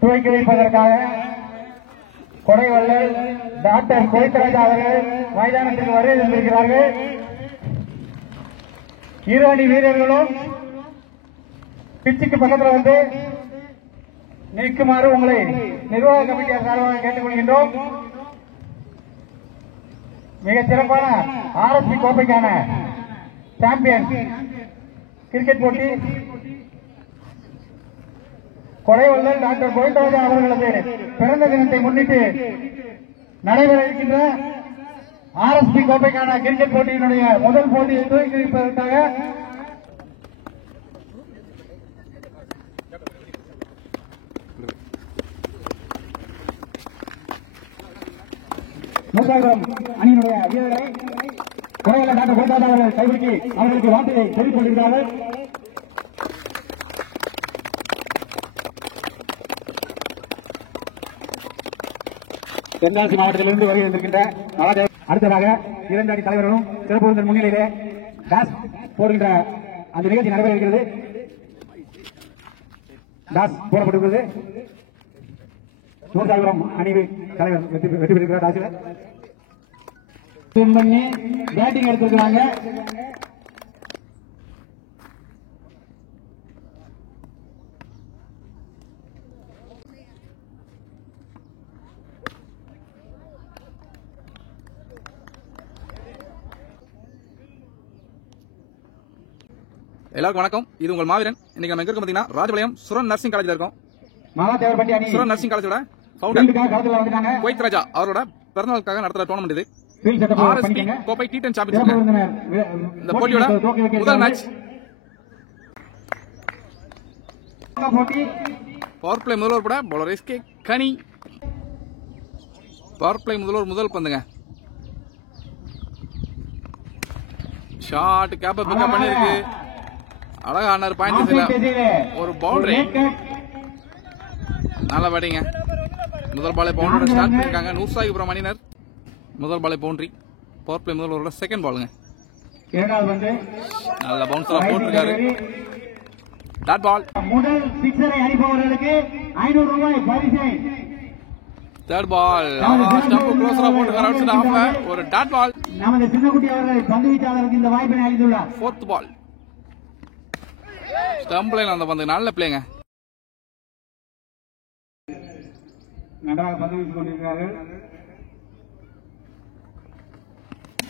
துவக்கி வைப்பதற்காக கொடைவள்ளல் டாக்டர் கோவிந்தராஜா அவர்கள் மைதானத்திற்கு வருகை தந்திருக்கிறார்கள். இரு அணி வீரர்களும் பிச்சுக்கு பக்கத்தில் வந்து நிற்குமாறு உங்களை நிர்வாக கமிட்டியார் சார்பாக கேட்டுக் கொள்கின்றோம். மிகச் சிறப்பான RSP கோப்பைக்கான சாம்பியன் கிரிக்கெட் போட்டி கொடைவள்ளல் டாக்டர் கோவிந்தராஜா அவர்களது பிறந்த தினத்தை முன்னிட்டு நடைபெற இருக்கின்ற RSP கோப்பைக்கான கிரிக்கெட் போட்டியினுடைய முதல் போட்டியை துவக்கி வைப்பதற்காக மூன்றாயிரம் அணியினுடைய வீரர்களை கொடைவள்ளல் டாக்டர் கோவிந்தராஜா அவர்கள் கைவிட்டு அவர்களுக்கு வார்த்தையை சொல்லிக் கொண்டிருக்கிறார்கள். தென்காசி மாவட்டத்திலிருந்து வருகை வந்திருக்கின்ற அடுத்ததாக 2 அணி தலைவர்களும் சிறப்பு விருந்தினர் முன்னிலையிலே டாஸ் போடுகின்ற அந்த நிகழ்ச்சி நடைபெற இருக்கிறது. டாஸ் போடப்பட்டிருக்கிறது. நூற்றாயிரம் அணி தலைவர் வெற்றி பெற்றிருக்கிறார். டாஸில் பண்ணி பேட்டிங் எடுத்திருக்கிறாங்க. எல்லாருக்கும் வணக்கம். இது உங்கள் மாவீரன். இன்னைக்கு நம்ம எங்க இருக்கோம் பாத்தீங்கன்னா ராஜபாளையம் சுரன் நர்சிங் காலேஜ்ல இருக்கோம். சுரன் நர்சிங் காலேஜோட ஃபவுண்டர் கோவிந்தராஜா அவரோட பிறந்தநாளுக்காக நடத்துற டோர்னமெண்ட் இது. RSP கோப்பை T10 சாம்பியன்ஷிப். இந்த போட்டியோட முதல் மேட்ச் பவர் பிளே முதல்வர் கூட பவுலர் SK கனி. பவர் பிளே முதல் பந்துங்க. ஷாட் கேப்ப பிக்கப் பண்ணிருக்கு. அழகா ஆனார் பாயிண்ட். ஒரு பவுண்டரி. நல்ல பேட்டிங்க. முதல் பாலை பவுண்டரி ஸ்டார்ட் பண்ணிருக்காங்க. நூர்சாகிபுரம் அணியினர் முதல் பாலை பவுண்டரி. பவர் பிளே முதல்வரோட செகண்ட் பாலுங்க. நல்ல பவுன்சரா போட்டிருக்காரு. Dot ball. முதல் சிக்ஸரை அடிப்பவர்களுக்கு 500 ரூபாய் பரிசு. தேர்ட் பால். ஸ்டம்ப் க்ளோஸரா போட்டுருக்காரு. அவுட் சைட் ஆஃப்ல ஒரு டாட் பால். நமது சின்னக்குட்டி அவர்கள் பந்து வீச்சாளருக்கு இந்த வாய்ப்பினை அளித்துள்ளார். ஃபோர்த் பால். ஸ்டம்ப் லைன் அந்த பந்து நல்ல பிளேங்க. நன்றாக பந்து வீசிக் கொண்டிருக்கிறார்கள்.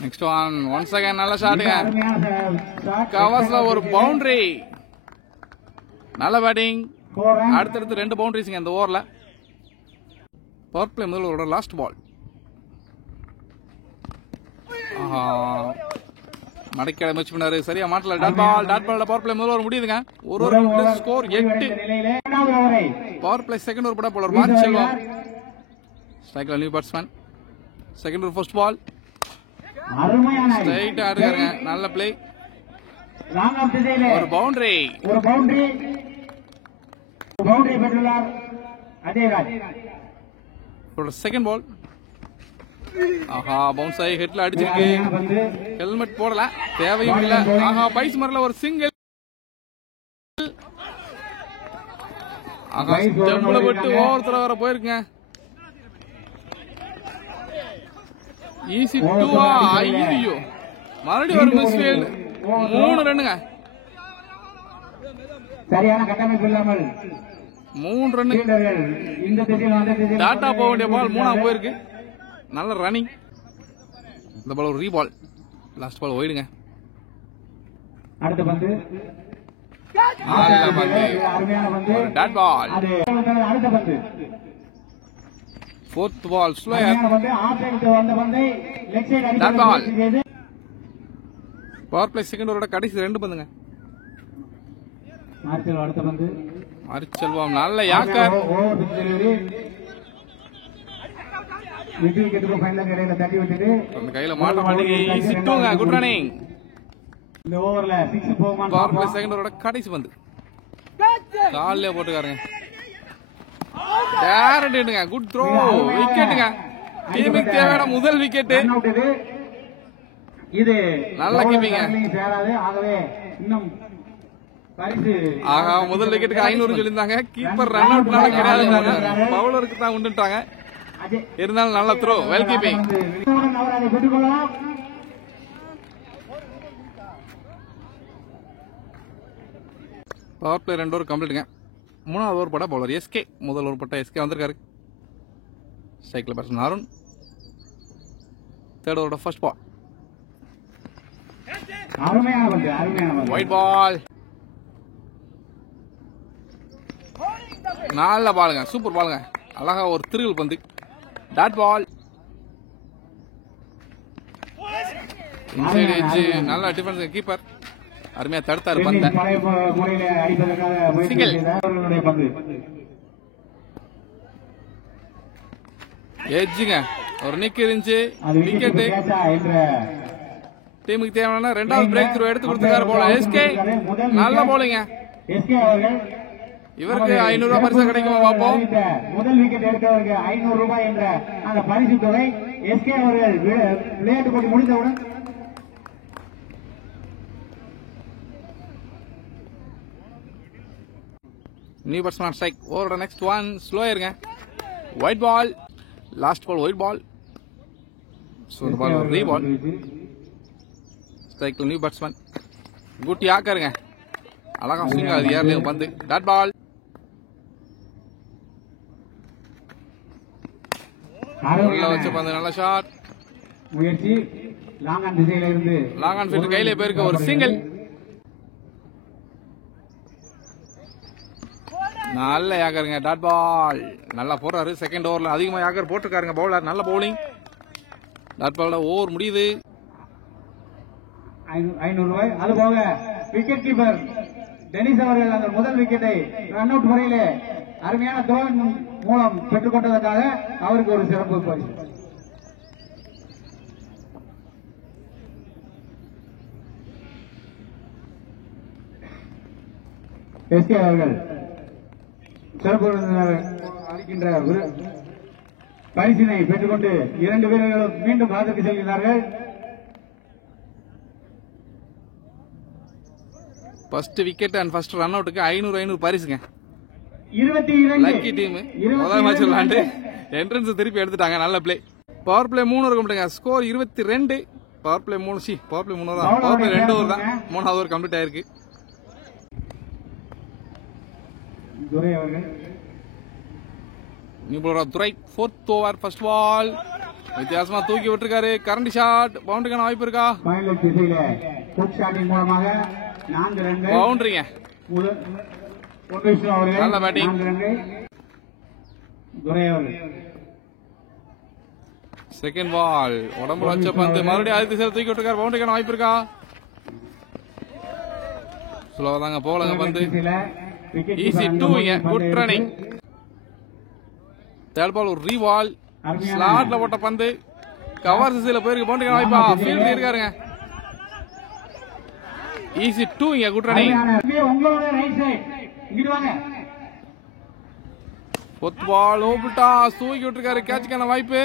நெக்ஸ்ட் ஒன் செகண்ட் நல்ல ஷாட்டுங்க. கவர்ஸ்ல ஒரு பவுண்டரி. நல்ல பேட்டிங். அடுத்தடுத்து 2 பவுண்டரிஸ்ங்க இந்த ஓவர்ல. பவர் பிளே முதல்வரோட லாஸ்ட் பால். மடக்கிட முயற்சி பண்ணாரு. சரியா மாட்டல. டாட் பால் பவர் பிளே முதல்வர் முடியுதுங்க. ஒரு score 8. Power play second over பட போலர் மார்ச் செல்வம். ஸ்ட்ரைக்ல new batsman. Second over first ball. ஸ்ட்ரைட்டா ஆடுறாங்க. நல்ல பிளே. ஒரு பவுண்டரி. பெற்றுள்ளார் அஜயராஜ். Second ball. ஆஹா பவுன்ஸ் ஆகி ஹெட்ல அடிச்சிருக்கு. ஹெல்மெட் போடல. தேவையும் இல்ல. ஆஹா பைஸ் மரல ஒரு சிங்கிள். ஆஹா ஸ்டெம்ப்ல விட்டு ஓவர்ல வர போயிருக்குங்க. ஈஸி 2. ஐயோ மறுபடியும் ஒரு மிஸ்ஃபீல்ட். 3 ரன்னுங்க. சரியான கட்டமைப்பு இல்லாமல் 3 ரன். இந்த திசையில் டாட்டா போக வேண்டிய பால் 3ஆ போயிருக்கு. நல்ல ரன்னிங். இந்த பால் ஒரு ரீபால். Last ball ஓயிடுங்க. அடுத்த பந்து. அருமையான பந்து. ஒரு டாட் பால். அடுத்த பந்து. Fourth ball slower. Dot ball. Power play second ஓவரோட கடைசி 2 பந்துங்க. அடுத்த பந்து. மாரிச்செல்வம் நல்ல யாக்கர். அந்த கையில மாட்ட மாட்டேங்க. Good running. இந்த ஓவர்ல 6 போகுமா? பவர் பிளே செகண்ட் ஓவரோட கடைசி பந்து. கால்ல போட்டுக்காருங்க. டேரண்ட்ங்க. Good throw. விக்கெட்டுங்க. டீமுக்கு தேவையான முதல் விக்கெட். இது நல்ல கீப்பிங்க. சேராது. ஆகவே இன்னும் பரிசு ஆகா முதல் விக்கெட்டுக்கு 500 சொல்லியிருந்தாங்க. Keeper run அவுட்னால கிடையாதுன்னாங்க. பவுலருக்கு தான் உண்டுட்டாங்க. இருந்தாலும் நல்ல த்ரோ, வெல் கீப்பிங். அவர் அதை பெற்றுக்கொள்ளலாம். பவர் பிளே 2 ஓவர் கம்ப்ளீட்டுங்க. 3வது ஓவர் போட்ட பவுலர் எஸ்கே. முதல் ஓவர் போட்ட எஸ்கே வந்திருக்காரு. சைக்கிள் பேட்ஸ்மேன் அருண். 3rd ஓவரோட ஃபர்ஸ்ட் பால். அருமையான பந்து, அருமையான பந்து. Wide ball. நல்ல பாலுங்க, சூப்பர் பாலுங்க. அழகா ஒரு திருகல் பந்து. Dot ball. இன்சைட் எட்ஜ், நல்ல டிஃபென்ஸ் கீப்பர். அருமையா தடுத்தாரு பந்த. சிங்கிள். எட்ஜுங்க ஒரு நிக் இருந்துச்சு. விக்கெட். டீமுக்கு தேவையான 2வது பிரேக் த்ரூ எடுத்து கொடுத்துருக்காரு போல எஸ்கே. நல்ல போலிங்க. இவருக்கு 500 ரூபாய் பரிசு கிடைக்குமா பார்ப்போம். முதல் விக்கெட் எடுத்தவருக்கு 500 ரூபாய் என்ற அந்த பரிசு தொகை. எஸ்கே அவர்கள் விளையாட்டு போட்டி முடிந்தவுடன் நியூ பேட்ஸ்மேன் ஸ்ட்ரைக். ஓவரோட நெக்ஸ்ட் ஒன் ஸ்லோயருங்க. Wide ball. Last ball wide ball. So இந்த பால் ஒரு ரீ பால். ஸ்ட்ரைக்கில் நியூ பேட்ஸ்மேன். குட்டி ஆக்காருங்க. அழகா ஸ்விங் ஆகுது ஏர்லையும் பந்து. Dot ball. உள்ள வச்ச பந்து, நல்ல ஷாட். முயற்சி. லாங் ஆன் திசையில இருந்து லாங் ஆன் ஃபீல்ட் கையில போயிருக்கு. ஒரு சிங்கிள். நல்ல யாக்கருங்க. Dot ball. நல்லா போடுறாரு. செகண்ட் ஓவர்ல அதிகமா யாக்கர் போட்டிருக்காருங்க பவுலர். நல்ல பவுலிங். டாட் பாலோட ஓவர் முடியுது. 500 ரூபாய். அது போக விக்கெட் கீப்பர் டெனிஸ் அவர்கள் அந்த முதல் விக்கெட்டை ரன் அவுட் முறையிலே அருமையான த்ரோ மூலம் பெற்றுக் கொண்டதற்காக அவருக்கு ஒரு சிறப்பு பரிசு. எஸ்கே அவர்கள் சிறப்பு விருந்தினர் அளிக்கின்ற பரிசினை பெற்றுக்கொண்டு 2 வீரர்களும் மீண்டும் காத்திற்கு செல்கிறார்கள். First wicket and first run அவுட்டுக்கு 500 பரிசுங்க. 22 லக்கி டீம் முதல் மேட்ச் விளையாண்டு என்ட்ரன்ஸ் திருப்பி எடுத்துட்டாங்க. நல்ல play. Power play 3 over complete. Score 22. Power play 3. Power play 3 தான். பவர் பிளே 2 ஓவர் தான். 3வது ஓவர் கம்ப்ளீட் ஆயிருக்கு. துரை அவர்கள் new bowler Durai. 4th over first ball. வித்தியாசமா தூக்கி விட்டுருக்காரு. Current shot. பவுண்டரிக்கான வாய்ப்பு இருக்கா? ஃபைனல் திசையில புட் ஷாட்டின் மூலமாக 4 ரன்கள். பவுண்டரிங்க. நல்ல பேட்டிங். துரை அவர்கள் செகண்ட் பால். உடம்புல வச்ச பந்து மறுபடியும் ஆதித்ய சேர தூக்கி விட்டுருக்காரு. பவுண்டரிக்கான வாய்ப்பு இருக்கா? ஸ்லோவா தாங்க போலங்க பந்து. Easy 2. Good running. Third ball ஒரு ரீவால். ஸ்லாட்ல போட்ட பந்து கவர் திசையில போயிருக்கு. பவுண்டரிக்கான வாய்ப்பா? ஃபீல்ட் இருக்காருங்க. ஈஸி 2. Good running. உங்களோட ரைட் சைடு இங்க வாங்க. ஃபோர்த் பால் ஓபிட்டா தூக்கி விட்டுருக்காரு. கேட்சுக்கான வாய்ப்பு.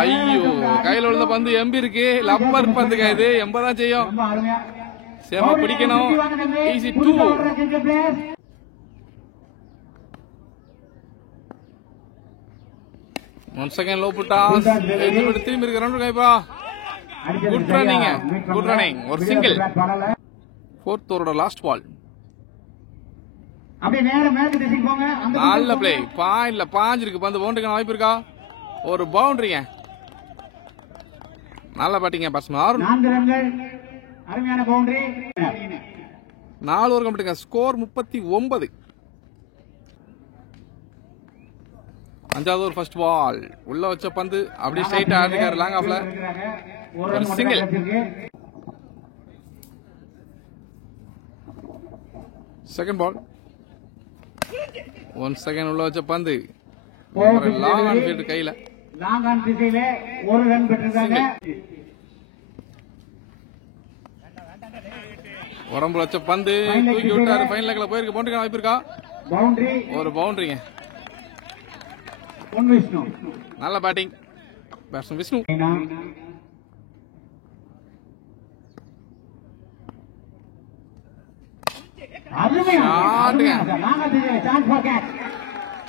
ஐயோ கையில உள்ள பந்து எம்பி இருக்கு. லப்பர் பந்துங்க இது. எம்ப தான் செய்யும். சேமா பிடிக்கணும். ஈஸி 2. ஒன் செகண்ட் லோ புட்டா திரும்பி இருக்க ரன் கைப்பா. Good running. Good running. ஒரு சிங்கிள். 4th ஓவரோட லாஸ்ட் பால். நல்ல பிளே. பாயிண்ட்ல பாஞ்சிருக்கு பந்து. பவுண்டரிக்கான வாய்ப்பு இருக்கா? ஒரு பவுண்டரிங்க. நல்ல பேட்டிங்க பேட்ஸ்மேன். 4 ரன்கள். அருமையான பவுண்டரி. 4 ஓவர் கம்ப்ளீட்டுங்க. ஸ்கோர் 39. 5வது ஓவர் ஃபர்ஸ்ட் பால். உள்ள வச்ச பந்து அப்படியே ஸ்ட்ரைட்டா ஆடிருக்காரு. லாங் ஆஃப்ல ஒரு சிங்கிள். Second ball. 1 செகண்ட் உள்ள வச்ச பந்து லாங் ஆன் ஃபீல்ட் கையில. லாங் ஆன் திசையில ஒரு ரன் பெற்றிருக்காங்க. உடம்புல வச்ச பந்து தூக்கி விட்டாரு. ஃபைனல் லெக்ல போயிருக்கு. பவுண்டரிக்கான வாய்ப்பு இருக்கா? பவுண்டரி. ஒரு பவுண்டரிங்க. விஷ்ணு நல்ல பேட்டிங் பேட்ஸ்மேன் விஷ்ணு.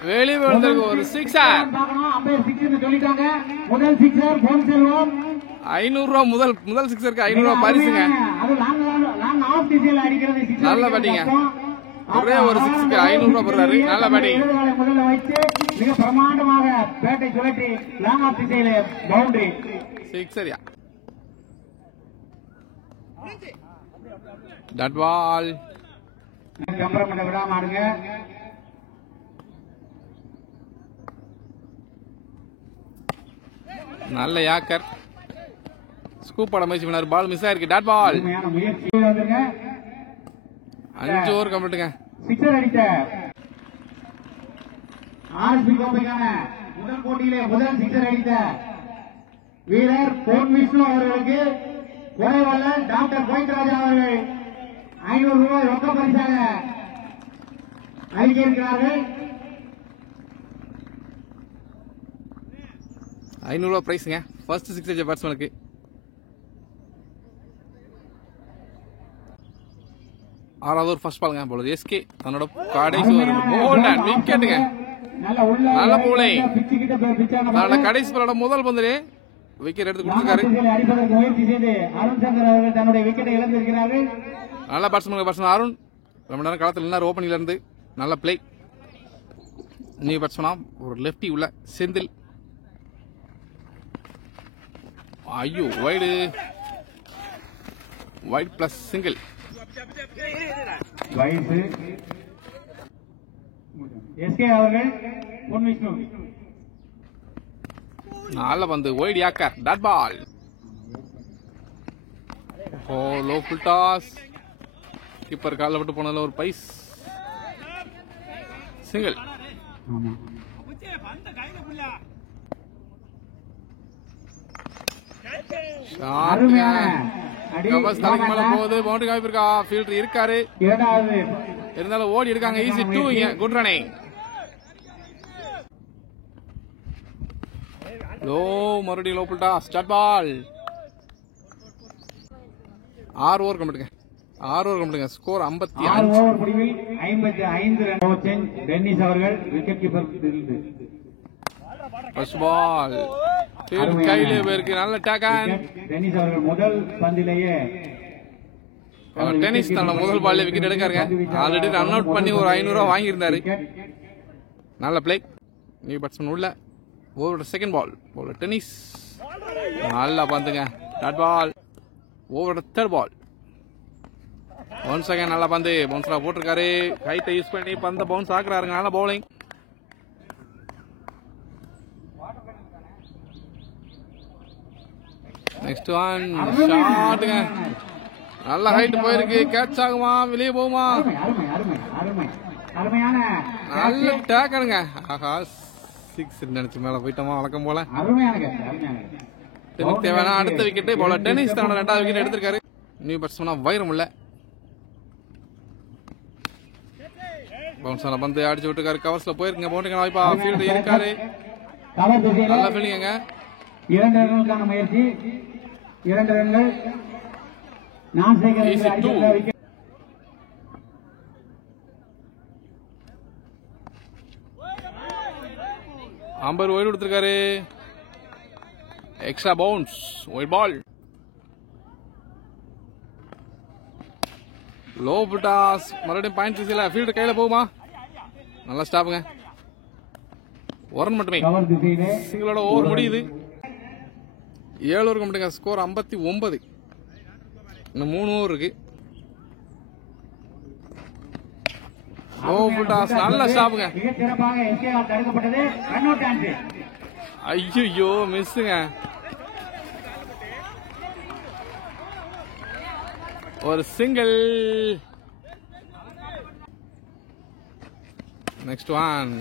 வெளியே விழுந்திருக்கு ஒரு சிக்ஸர். முதல் சிக்ஸர் பொன் செல்வம் 500 ரூபா முதல் சிக்ஸருக்கு 500 ரூபா பரிசுங்க. நல்ல பேட்டிங்க. ஒரே ஒரு சிக்ஸுக்கு 500 ரூபா போடுறாரு. நல்ல பேட்டிங். முதல்ல வைத்து மிக பிரமாண்டமாக பேட்டை சுழற்றி லாங் ஆஃப் திசையில பவுண்டரி சிக்ஸரியா. Dot ball. கம்பரமண்ட விடாம ஆடுங்க. நல்ல யாக்கர். ஸ்கூப் ஆட முயற்சி பண்ணாரு. பால் மிஸ் ஆயிருக்கு. Dot ball. 5 ஓவர் கம்ப்ளீட்டுங்க. சிக்ஸர் அடித்த ஆர்எஸ்பி கோப்பைக்கான முதல் போட்டியிலே முதல் சிக்ஸர் அடித்த வீரர் பொன் விஷ்ணு அவர்களுக்கு குறைவாளர் டாக்டர் கோவிந்தராஜா அவர்கள் 500 ரூபாய் ரொக்க பரிசாக அளிக்க இருக்கிறார்கள். 500 ரூபா பிரைஸுங்க. ஃபர்ஸ்ட் சிக்ஸ் அடிச்ச பேட்ஸ்மேனுக்கு. ஆறாவது ஒரு ஃபர்ஸ்ட் பாலுங்க. போல எஸ்கே தன்னோட கடைசி ஒரு போல்ட் அண்ட் விக்கெட்டுங்க. நல்ல போலிங். தன்னோட கடைசி பாலோட முதல் பந்திலே விக்கெட் எடுத்து கொடுத்திருக்காரு. நல்ல பேட்ஸ்மேன் அருண். ரொம்ப நேரம் காலத்தில் எல்லாரும் ஓப்பனிங்ல இருந்து நல்ல பிளே. நியூ பேட்ஸ்மேனா ஒரு லெப்டி உள்ள செந்தில். ஐயோ வைட் பிளஸ் சிங்கிள். நல்ல பந்து wide yorker. Dot ball. Low full toss. Keeper காலில் விட்டு போனதுல ஒரு பைஸ் சிங்கிள். பவுண்டரி வாய்ப்பு இருக்கா? ஃபீல்டர் இருக்காரு. இருந்தாலும் ஓடி இருக்காங்க. ஈஸி 2. Good running. மறுபடியும் லோ புல்டா. ஸ்டார்ட் பால். 6 ஓவர் கம்ப்ளீட்டுங்க. ஸ்கோர் 55. டென்னிஸ் அவர்கள் விக்கெட் கீப்பர். ஃபர்ஸ்ட் பால் கையிலே போயிருக்கு. நல்ல டேக்கன். டென்னிஸ் அவர்கள் முதல் பந்திலேயே டென்னிஸ் தன்னோட முதல் பால்ல விக்கெட் எடுக்காருங்க. ஆல்ரெடி ரன் அவுட் பண்ணி ஒரு 500 ரூபா வாங்கியிருந்தாரு. நல்ல பிளே. நியூ பேட்ஸ்மேன் உள்ள. ஓவரோட செகண்ட் பால். டென்னிஸ் நல்லா பந்துங்க. Dot ball. ஓவரோட தேர்ட் பால். ஒன் செகண்ட் நல்லா பந்து. பவுன்ஸ்ரா போட்டிருக்காரு. ஹைட்டை யூஸ் பண்ணி பந்த பவுன்ஸ் ஆக்குறாருங்க. நல்ல பவுலிங். நெக்ஸ்ட் ஒன் ஷாட்டுங்க. நல்ல ஹைட் போயிருக்கு. கேட்ச் ஆகுமா? வெளியே போகுமா? நல்ல டேக்கருங்க. ஆஹா 6 நினைச்சு மேல போயிட்டோமா? வழக்கம் போல. தேவையான அடுத்த விக்கெட் போல. டென்னிஸ் தன்னோட 2வது விக்கெட் எடுத்திருக்காரு. நியூ பேட்ஸ்மேனா வைரம் உள்ள. பவுன்ஸான பந்து அடிச்சு விட்டுருக்காரு. கவர்ஸ்ல போயிருக்குங்க. பவுண்டரிக்கான வாய்ப்பா? ஃபீல்டர் இருக்காரு. நல்ல ஃபீல்டிங்க. 2 ரன்களுக்கான முயற்சி. 2 ரன்கள். அம்பர் ஒயிட் கொடுத்திருக்காரு. Extra bounce. White ball. Low புட்டாஸ். மறுபடியும் பாயிண்ட் திசையில ஃபீல்டர் கையில போகுமா? நல்லா ஸ்டாப்புங்க. ஒரு ரன் மட்டுமே. சிங்களோட ஓவர் முடியுது. 7 ஓவர் கம்ப்ளீட்டுங்க. ஸ்கோர் 59. இன்னும் 3 ஓவர் இருக்கு. லோ புட்டாஸ். நல்ல ஸ்டாப்புங்க. ஐயோ மிஸ்ஸுங்க. ஒரு சிங்கிள். Next one.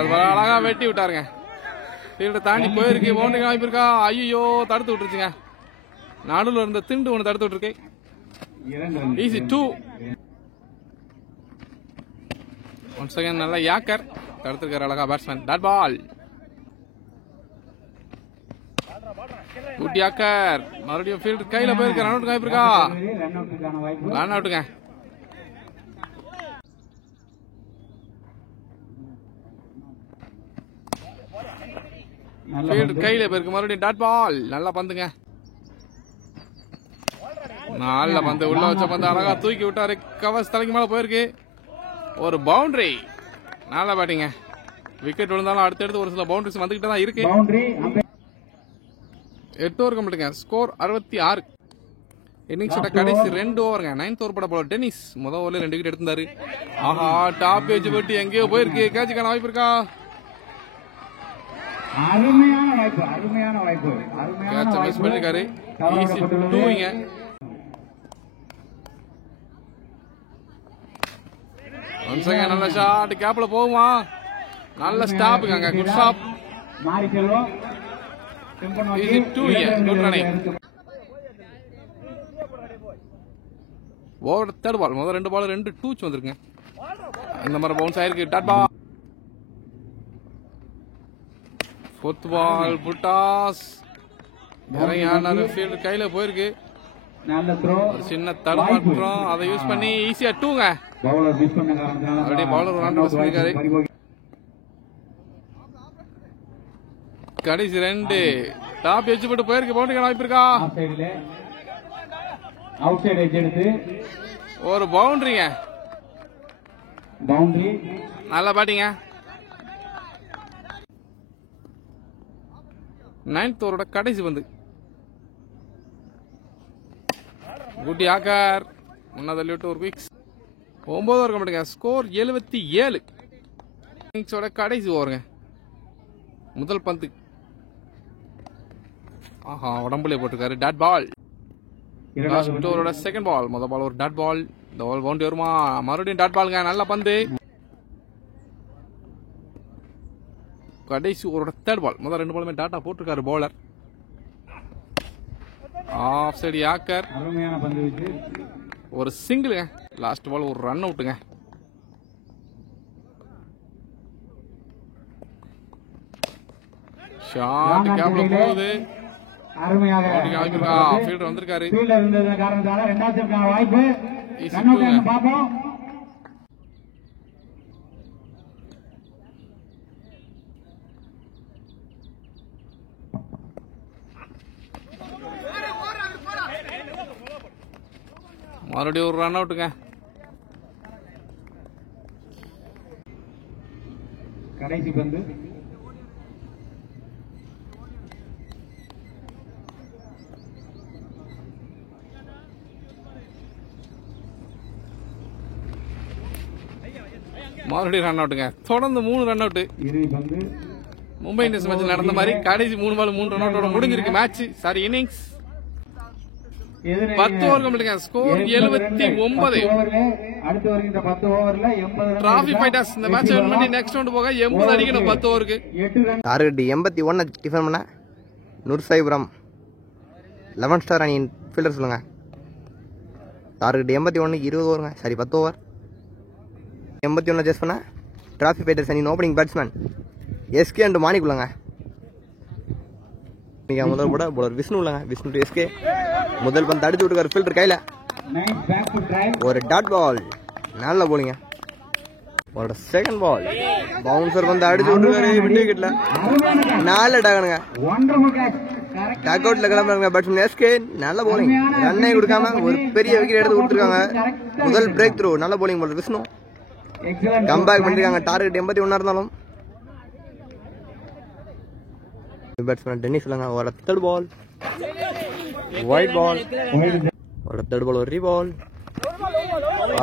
அழகா வெட்டி விட்டாருங்க. ஃபீல்டை தாண்டி போயிருக்கு. பவுண்டரி வாய்ப்பு இருக்கா? ஐயோ தடுத்து விட்டுருச்சுங்க. நடுவில் இருந்த திண்டு ஒன்று தடுத்து விட்டுருக்கு. ஈஸி 2. One second. நல்ல யாக்கர் தடுத்திருக்காரு. அழகா batsman. Dot ball. Good yorker. மறுபடியும் ஃபீல்டர் கையில போயிருக்கு. ரன் அவுட் வாய்ப்பு இருக்கா? ரன் அவுட்டுங்க. கையில போயிருக்கு மறுபடியும் டாட் பால். நல்லா பந்துங்க, நல்ல பந்து, உள்ள வச்ச பந்து அழகா தூக்கி விட்டாரு. கவர்ஸ் தலைக்கு மேல போயிருக்கு, ஒரு பவுண்டரி. நல்லா பேட்டிங்க. விக்கெட் விழுந்தாலும் அடுத்தடுத்து ஒரு சில பவுண்டரிஸ் வந்துகிட்டு தான் இருக்கு. 8 ஓவர் கம்ப்ளீட்டுங்க. ஸ்கோர் 66. இன்னிங்ஸோட கடைசி 2 ஓவருங்க. 9th ஓவர் பட போல டென்னிஸ் முதல் ஓவர்ல 2 விக்கெட் எடுத்தாரு. ஆஹா, டாப் ஏஜ் பட்டி எங்கேயோ போயிருக்கு. கேட்சுக்கான வாய்ப்பு இருக்கா? அருமையான வாய்ப்பு. கேட்ச மிஸ் பண்ணிருக்காரு. ஈஸி 2ங்க. ஒன்ஸ் அகைன் நல்ல ஷாட், கேப்ல போகுமா? நல்ல ஸ்டாப்புங்க அங்க. Good stop. ஈஸி 2ங்க. Good running. Over third ball. முதல் 2 பால் 2 டூச் வந்திருக்குங்க. இந்த மாதிரி பவுன்ஸ் ஆயிருக்கு. டாட் பால். 4th பால் புட்டாஸ். நிறைய ஃபீல்டர் கையில போயிருக்கு. ஒரு சின்ன தடுமாற்றம், அதை யூஸ் பண்ணி ஈஸியா 2ங்க. அப்படியே பவுலர் ரன் மிஸ் பண்ணிருக்காரு. கடைசி 2 டாப் எட்ஜ் போட்டு போயிருக்கு. பவுண்டரி வாய்ப்பு இருக்கா? அவுட் சைடு எட்ஜ் எடுத்து ஒரு பவுண்டரிங்க. நல்லா பாட்டிங்க. 9th ஓவரோட கடைசி பந்து. குட்டி ஆக்கார் முன்னாடி ஒரு குயிக்ஸ். 9 ஓவர் கம்ப்ளீட்டுங்க. ஸ்கோர் 77. இன்னிங்ஸோட கடைசி ஓவருங்க. முதல் பந்து. ஆஹா, உடம்புல போட்டிருக்காரு. Dot ball. லாஸ்ட் ஓவரோட செகண்ட் பால். முதல் பால் ஒரு டாட் பால். இந்த பால் பவுண்டரி வருமா? மறுபடியும் டாட் பாலுங்க. நல்ல பந்து. கடைசி ஓவரோட தேர்ட் பால். முதல் 2 பாலுமே டாட்டா போட்டிருக்காரு பவுலர். Off side yorker. ஒரு சிங்கிளுங்க. லாஸ்ட் பால் ஒரு ரன் அவுட்டுங்க. ஷாட் கேப்ல போகுது. அருமையாக ஃபீல்டர் வந்திருக்காரு. காரணத்தால 2வது வாய்ப்பு. பாப்போம். மறுபடியும் ஒரு ரன் அவுட்டுங்க. கடைசி பந்து. மறுபடியும் ரன் அவுட்டுங்க. தொடர்ந்து 3 run out. Mumbai Indians match நடந்த மாதிரி கடைசி 3 பால் 3 ரன் அவுட்டோட முடிஞ்சிருக்கு மேட்ச். Sorry, innings. 10 ஓவர் கம்ப்ளீட்டுங்க. ஸ்கோர் 79. அடுத்து வருகின்ற 10 ஓவர்ல 80 டிராஃபி ஃபைட்டர்ஸ் இந்த மேட்ச் வின் பண்ணி நெக்ஸ்ட் ரவுண்ட் போக 80 அடிக்கணும் 10 ஓவருக்கு. டார்கெட் 81 டிஃபன் பண்ண நூர்சாயிபுரம் 11 ஸ்டார் அணியின் ஃபீல்டர் சொல்லுங்க. டார்கெட் 81 20 ஓவருங்க. Sorry 10 over. 81 சேஸ் பண்ண டிராஃபி ஃபைட்டர்ஸ் அணியின் ஓப்பனிங் பேட்ஸ்மேன் எஸ்கே அண்ட் மாணிக்குள்ளங்க. நீங்கள் முதல் போட போலர் விஷ்ணு உள்ளங்க. Vishnu to SK. முதல் பந்து அடிச்சு விட்டுருக்காரு ஃபீல்டர் கையில். ஒரு டாட் பால். நல்ல போலிங்க. ஒரு செகண்ட் பால் பவுன்சர் வந்து அடிச்சு விட்டுருக்காரு. விட்டு விக்கெட்ல 4 டாகனுங்க. டக் அவுட்ல கிளம்புறாங்க பேட்ஸ்மேன் எஸ்கே. நல்ல போலிங். ரன்னே கொடுக்காம ஒரு பெரிய விக்கெட் எடுத்து கொடுத்துருக்காங்க. முதல் பிரேக் த்ரூ. நல்ல போலிங் போலர் விஷ்ணு. கம்பேக் பண்ணிருக்காங்க. டார்கெட் 81 இருந்தாலும் பேட்ஸ்மேன் டென்னிஸ் சொல்லுங்க. ஒரு தேர்ட் பால் ஒயிட் பால். ஒரு தேர்ட் பால் ஒரு ரீபால்.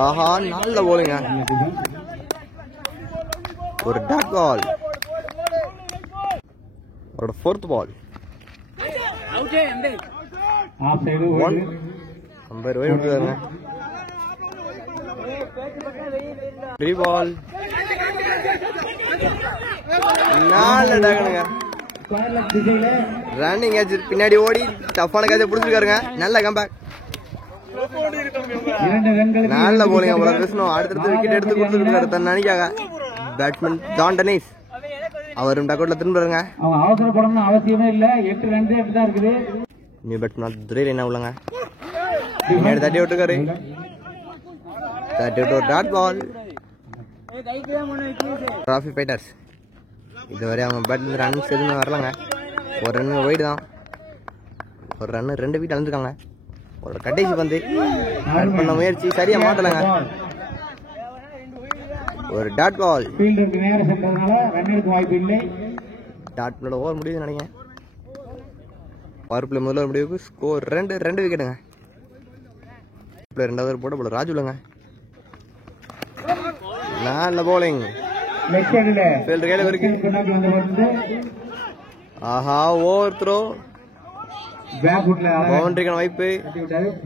ஆஹா, நல்ல போலிங்க. ஒரு டாட் பால். ஒரு 4th பால். அம்பையர் போய் விட்டுருக்காங்க. ரீபால். 4 டாகனுங்க. ரன்னிங் கேட்ச் பின்னாடி ஓடி டஃப்பான கேட்ச பிடிச்சிருக்காருங்க. நல்ல கம்பேக். நல்ல போலிங்க போல விஷ்ணு. அடுத்தடுத்து விக்கெட் எடுத்து கொடுத்துருக்காரு தன் அணிக்காக பேட்ஸ்மேன் ஜான் டென்னிஸ். அவரும் டக் அவுட்ல திரும்புறாங்க. அவசரப்படணும்னு அவசியமே இல்ல. 8 ரன் தான் இருக்குது. நியூ பேட்ஸ்மேன் துரை என்ன உள்ளங்க. பின்னாடி தட்டி விட்டுருக்காரு. தட்டி விட்டு ஒரு டாட் பால். டிராஃபி ஃபைட்டர்ஸ் இதுவரை அவங்க பேட்ல ரன்ஸ் எதுவுமே வரலங்க. ஒரு ரன்னு வைடு தான். ஒரு ரன்னு 2 விக்கெட் அழிஞ்சிருக்காங்க. ஒரு கடைசி பந்து ரன் பண்ண முயற்சி சரியா மாட்டலங்க. ஒரு டாட் பால். ஃபீல்டருக்கு நேரா சென்றதனால ரன்னுக்கு வாய்ப்பு இல்லை. டாட் பாலோட ஓவர் முடியுதுன்னு நினைக்கிறேன். பவர் பிளே முதல்ல முடிவுக்கு ஸ்கோர் 2 விக்கெட்டுங்க. ரெண்டாவது போட போல ராஜுலங்க. நல்ல போலிங். லெக் சைடுல ஃபீல்டர் கையில இருக்கு. பின்னாடி வந்து வந்து ஆஹா ஓவர் த்ரோ. பேக் ஃபுட்ல பவுண்டரிக்கான வாய்ப்பு.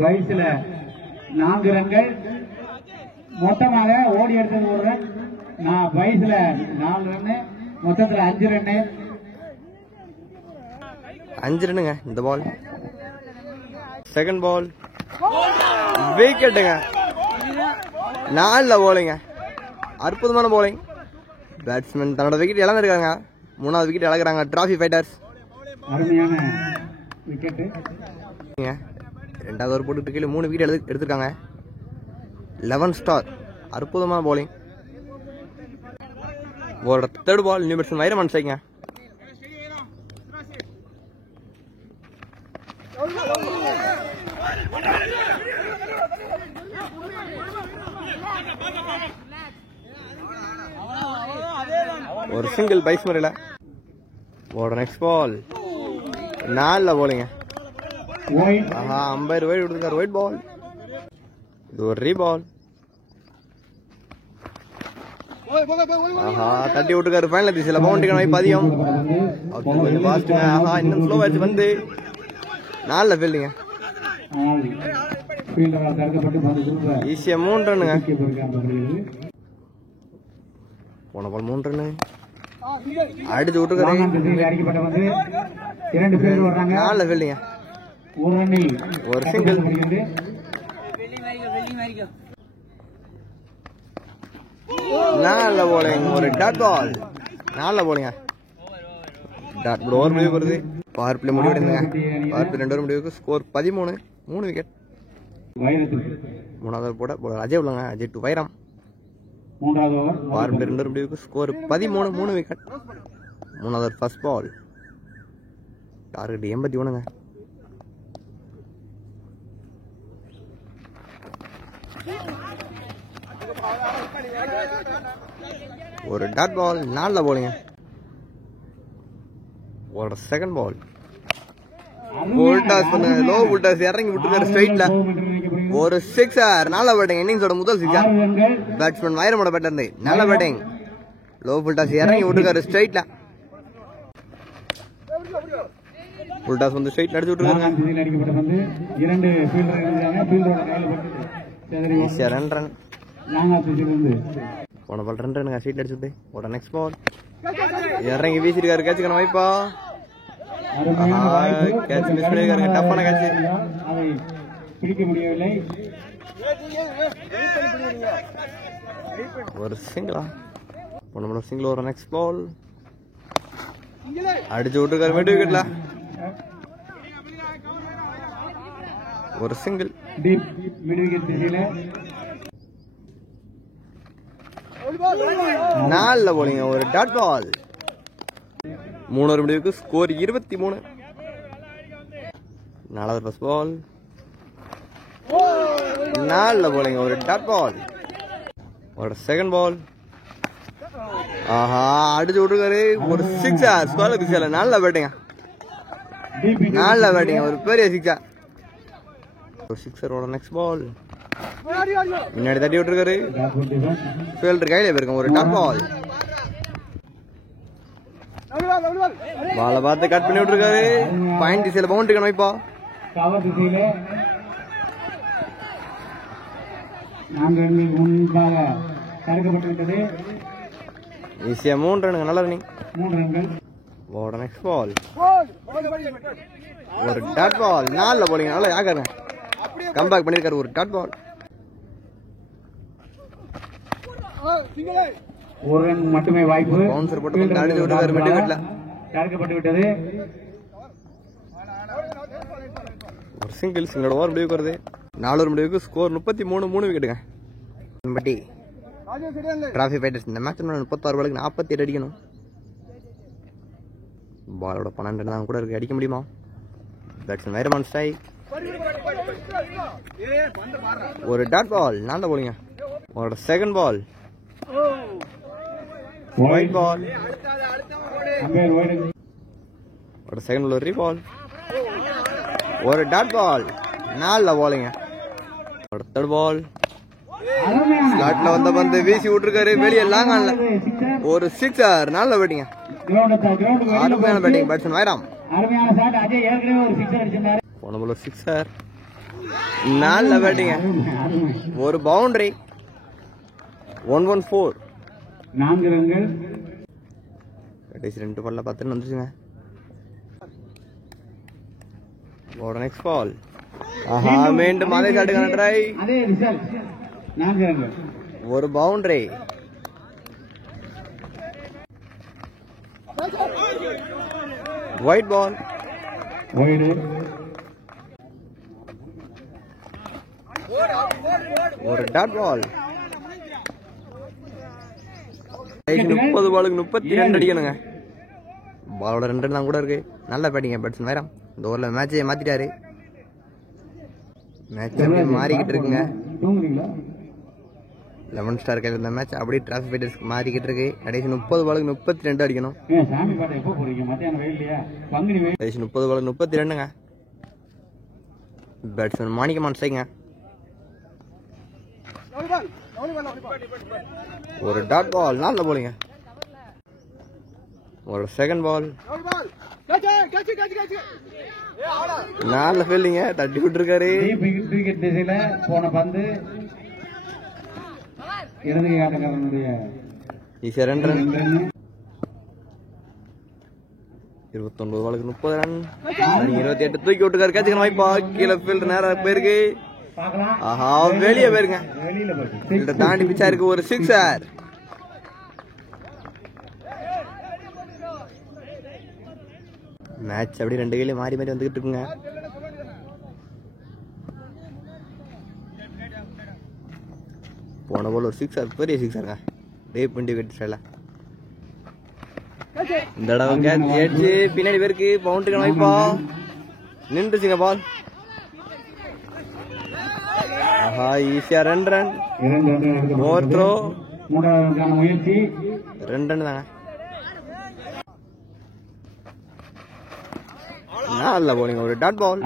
பைஸ்ல 4 ரன்கள். மொத்தமாக ஓடி எடுத்தது 1 ரன். நான் பைஸ்ல 4 ரன், மொத்தத்துல 5 ரன். 5 ரன்னுங்க இந்த பால். Second ball விக்கெட்டுங்க. நல்ல போலிங்க. அற்புதமான போலிங். பேட்ஸ்மேன் தன்னோட விக்கெட் இழந்திருக்காங்க. 3வது விக்கெட் இழக்கிறாங்க டிராஃபி ஃபைட்டர்ஸ். அருமையான விக்கெட். ரெண்டாவது ஓவர் போட்டு கீழே 3 விக்கெட் எடுத்திருக்காங்க. 11 ஸ்டார். அற்புதமான போலிங். ஒரு தேர்ட் பால் நியூ பேட்ஸ்மேன் வைரமன் சைங்க. ஒரு சிங்கிள் பைஸ் முறையில் ஒரு நெக்ஸ்ட் பால். நல்ல போலிங்க. ஆஹா அம்பையர் வைட் கொடுத்துருக்காரு. White ball. இது ஒரு ரீபால். ஆஹா தட்டி விட்டுருக்காரு. ஃபைனல் திசையில் பவுண்டரிக்கான வாய்ப்பு அதிகம். கொஞ்சம் ஃபாஸ்ட்டுங்க. ஆஹா இன்னும் ஸ்லோ ஆச்சு வந்து. நல்ல ஃபீல்டிங்க. ஈஸியா 3 ரன்னுங்க. போன பால் 3 ரன்னு அடிச்சு விட்டுருக்காரு. நல்ல ஃபீல்டிங்க. ஒரு சிங்கிள். நல்ல போலிங். ஒரு டாட் பால். நல்ல போலிங்க. டாட் பால் ஓவர் முடிவு வருது. பவர் பிளே முடிவடைந்துங்க. பவர் பிளே 2 ஓவர் முடிவுக்கு ஸ்கோர் 13. 3 விக்கெட். 3வது போட அஜய் உள்ளங்க. Ajay to Vairam. Power play 2 over முடிவுக்கு ஸ்கோர் 13. 3 விக்கெட். 3வது ஃபர்ஸ்ட் பால். டார்கெட் 81ங்க. ஒரு டாட் பால். நல்ல போலிங்க. ஒரு செகண்ட் பால். டாஸ் பண்ண லோ புல் டாஸ் இறங்கி விட்டுருக்காரு ஸ்ட்ரைட்ல. ஒரு 6 நல்ல பேட்டிங். இன்னிங்ஸோட முதல் 6. பேட்ஸ்மேன் வைரமோட பேட்டர் இருந்து நல்ல பேட்டிங். லோ புல் டாஸ் இறங்கி விட்டுருக்காரு ஸ்ட்ரைட்ல. புல் டாஸ் வந்து ஸ்ட்ரைட்ல அடிச்சு விட்டுருக்காங்க. ஈஸியா 2 ரன். போன பால் 2 ரன்னுங்க. ஸ்ட்ரைட்ல அடிச்சு விட்டு ஒரு நெக்ஸ்ட் பால் இறங்கி வீசிருக்காரு. கேட்சுக்கான வாய்ப்பா. கேட்ச் மிஸ் பண்ணிருக்காருங்க. டஃப்பான கேட்ச். பிடிக்க முடியவில்லை. ஒரு சிங்கிளா. போன சிங்கிள். ஒரு நெக்ஸ்ட் பால் அடிச்சு விட்டுருக்காரு மிட் விக்கெட்ல. ஒரு சிங்கிள். நல்ல போலிங்க. ஒரு டாட் பால். 3 ஓவர் முடிவுக்கு ஸ்கோர் 23. 4வது ஃபர்ஸ்ட் பால். நல்ல போலிங்க. ஒரு டாட் பால். ஒரு செகண்ட் பால். ஆஹா அடிச்சு விட்டுருக்காரு. ஒரு 6 ஸ்கோர் திசையில. நல்ல பேட்டிங்க. நல்ல பேட்டிங்க. ஒரு பெரிய 6. ஒரு 6 நெக்ஸ்ட் பால் முன்னாடி தட்டி விட்டுருக்காரு. ஃபீல்டர் கையில போயிருக்கோம். ஒரு டாட் பால். பாலை பார்த்து கட் பண்ணி விட்டுருக்காரு. பாயிண்ட் திசையில பவுண்டரி கணவைப்பா. ஈஸியா 3 ரன்னுங்க. நல்ல ரன்னிங். நெக்ஸ்ட் பால். ஒரு டாட் பால். நல்ல போலிங்க. நல்லா யாக்காருங்க. கம்பேக் பண்ணிருக்காரு. ஒரு டாட் பால். ஒரு ரன் மட்டுமே வாய்ப்பு. பவுன்சர் போட்டு அடிச்சு விட்டுருக்காரு மிட் விக்கெட்ல. தடுக்கப்பட்டு விட்டது. ஒரு சிங்கிள். சிங்களோட ஓவர் முடிவுக்கு வருது. 4 ஓவர் முடிவுக்கு ஸ்கோர் 33. 3 விக்கெட்டுங்க. பட்டி டிராஃபி ஃபைட்டர்ஸ் இந்த மேட்ச் 36 பாலுக்கு 48 அடிக்கணும். பாலோட 12 தான் கூட இருக்கு, அடிக்க முடியுமா? பேட்ஸ்மேன் வைரமான் ஸ்ட்ரைக். ஒரு டாட் பால், நான் தான் போலிங்க. ஒரு செகண்ட் பால், ஒயிட் பால். ஒரு செகண்ட் பால், ஒரு பால், ஒரு டாட் பால், நாலுல போலிங்க. ஒரு தேர்ட் பால், ஸ்லாட்ல வந்த பந்து வீசி விட்டுருக்காரு, வெளியே லாங் ஆன்ல ஒரு சிக்ஸர், நாலுல பேட்டிங்க. அருமையான பேட்டிங் பேட்ஸ்மேன் வைரம். போன பால் ஒரு சிக்ஸர், நாலுல பேட்டிங்க. ஒரு பவுண்டரி, 114. 4 ரன்கள். கடைசி 2 பால்ல 10 ரன் வந்துச்சுங்க. நெக்ஸ்ட் பால், ஆஹா மீண்டும் அதே ஷாட்டுக்கான ட்ரை, அதே ரிசல்ட் 4 ரன்கள். ஒரு பவுண்டரி. White ball, wide. ஒரு டாட் பால். 30 பாலுக்கு 32 அடிக்கணுங்க. பாலோட 2 ரன் தான் கூட இருக்கு. நல்ல பேட்டிங்க பேட்ஸ்மேன் வைரம். இந்த ஓவர்ல மேட்சை மாத்திட்டாரு. மேட்ச் அப்படியே மாறிக்கிட்டு இருக்குங்க. தூங்குறீங்களா? 11 ஸ்டார் கையில் இருந்த மேட்ச் அப்படியே டிராஃபிக் ஃபைட்டர்ஸ்க்கு மாறிக்கிட்டு இருக்கு. கடைசி 30 பாலுக்கு 32 அடிக்கணும். சாமி பாட்டை எப்போ போறீங்க? மத்தியானம் வெயில்லையா? பங்குனி வெயில். கடைசி 30 பாலுக்கு 32ங்க. பேட்ஸ்மேன் மாணிக்கமான் ஸ்ட்ரைக்குங்க. ஒரு டாட் பால், நாலுல போலிங்க. ஒரு செகண்ட் பால், நாலுல ஃபீல்டிங்க, தட்டி விட்டுருக்காரு. கிரிக்கெட் திசையில போன பந்து இடது ஆட்டக்காரனுடைய ஈஸியா 2 ரன். 29 பாலுக்கு 30 ரன். 28 தூக்கி விட்டுருக்காரு. கேட்சுக்கான வாய்ப்பா, கீழே ஃபீல்டு நேரம் போயிருக்கு. ஆஹா வெளியே போயிருங்க. ஃபீல்டை தாண்டி பிச்சா இருக்கு. ஒரு சிக்ஸர். மேட்ச் அப்படியே 2 கையில மாறி மாறி வந்துகிட்டு இருக்குங்க. போன போல ஒரு சிக்ஸர், பெரிய சிக்ஸருங்க. டேப் பண்ணி வெட்டி ஸ்டைல இந்த தடவை கேட்ச் ஏடிச்சு பின்னாடி பேருக்கு பவுண்டரிக்கான வாய்ப்பா, நின்றுச்சுங்க பால். ஆஹா ஈஸியா 2 ரன். ஓவர் த்ரோ, முயற்சி 2 ரன் தாங்க. நல்ல போலிங்க. ஒரு டாட் பால்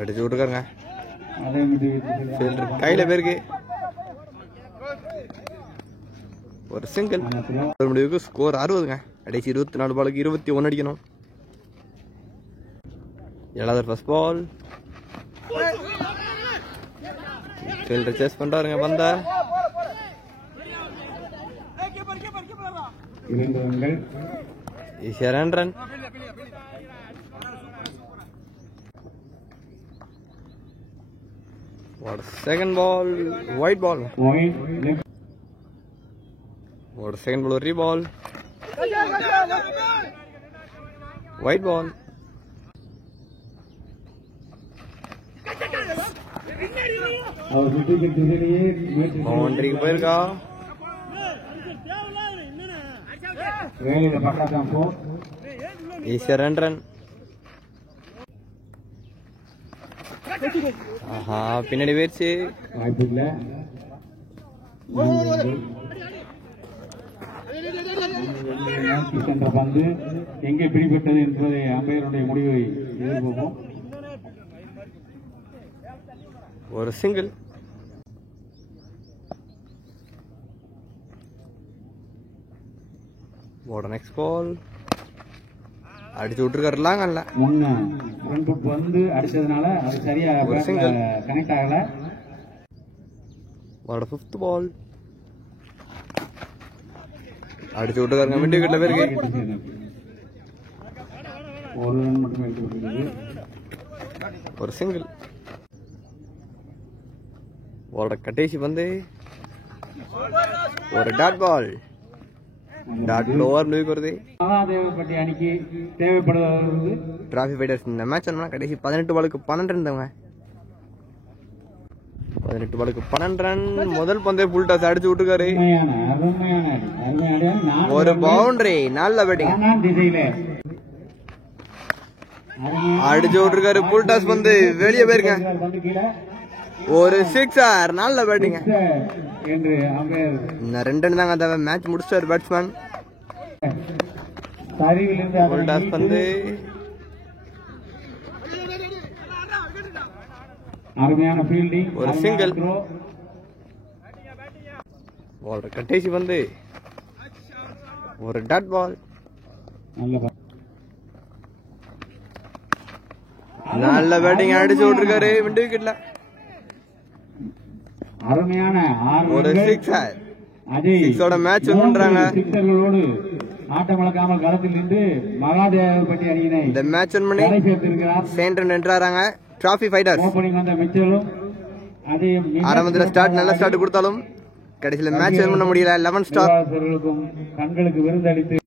அடிச்சு விட்டுருக்காருங்க. கையில பேருக்கு ஒரு சிங்கிள். முடிவுக்கு ஸ்கோர் 60ங்க. கடைசி 24 பாலுக்கு 21 அடிக்கணும். 7வது ஃபர்ஸ்ட் பால், ஃபீல்டர் சேஸ் பண்றாருங்க பந்த. 2 ரன்கள். ஈஸியா 2 run. What a second ball, white ball. What a second ball, re-ball. White ball. Boundary போயிருக்கா. ஈஸியா 2 ரன். ஆஹா பின்னாடி போயிடுச்சு. பந்து எங்கே பிடிபட்டது என்பதை அம்பையருடைய முடிவை எதிர்பார்ப்போம். ஒரு சிங்கிள். நெக்ஸ்ட் பால் அடிச்சு விட்டுருக்காரு. லாங் அல்ல, முன்ன ஃப்ரண்ட் ஃபுட் வந்து அடிச்சதுனால அது சரியா கனெக்ட் ஆகல. ஃபிஃப்த் பால் அடிச்சு விட்டுருக்காருங்க. மிட் விக்கெட்ல பேருக்கு ஒரு ரன் மட்டும் எடுத்து ஒரு சிங்கிள். கடைசி வந்து ஒரு டாட் பால். டாட் ஓவர் முடிவுக்கு வருது. மகாதேவப்பட்டி அணிக்கு தேவைப்படுவது டிராஃபிக் ஃபைட்டர்ஸ் இந்த மேட்ச் கடைசி 18 பாலுக்கு 12 இருந்தவங்க. 18 பாலுக்கு 12 ரன். முதல் பந்தே ஃபுல் டாஸ் அடிச்சு விட்டுருக்காரு. ஒரு பவுண்டரி. நல்ல பேட்டிங் அடிச்சு விட்டுருக்காரு. ஃபுல் டாஸ் வந்து வெளியே போயிருங்க. ஒரு சிக்ஸர். நல்ல பேட்டிங். இன்னும் 2 ரன் தாங்க அந்த மேட்ச் முடிச்சிட்டாரு பேட்ஸ்மேன். ஃபுல் டாஸ் வந்து அருமையான ஃபீல்டிங். ஒரு சிங்கிள். பால் கட்டேசி வந்து ஒரு டாட் பால். நல்ல பேட்டிங் அடிச்சு விட்டுருக்காரு. விண்டு விக்கெட்ல அருமையான ஒரு சிக்ஸர். சிக்ஸோட மேட்ச் பண்றாங்க. சிக்ஸர்களோடு ஆட்டம் இழக்காமல் களத்தில் நின்று மகாதேவப்பட்டி அணியினை இந்த மேட்ச் பண்ணி சேர்த்திருக்கிறார். சென்டர் நின்றாங்க. டிராபி ஃபைட்டர்ஸ் ஓபனிங் வந்த மிச்சலும் அதையும் ஆரம்பத்துல ஸ்டார்ட் நல்ல ஸ்டார்ட் கொடுத்தாலும் கடைசியில மேட்ச் பண்ண முடியல. 11 ஸ்டார் கண்களுக்கு விருந்தளித்து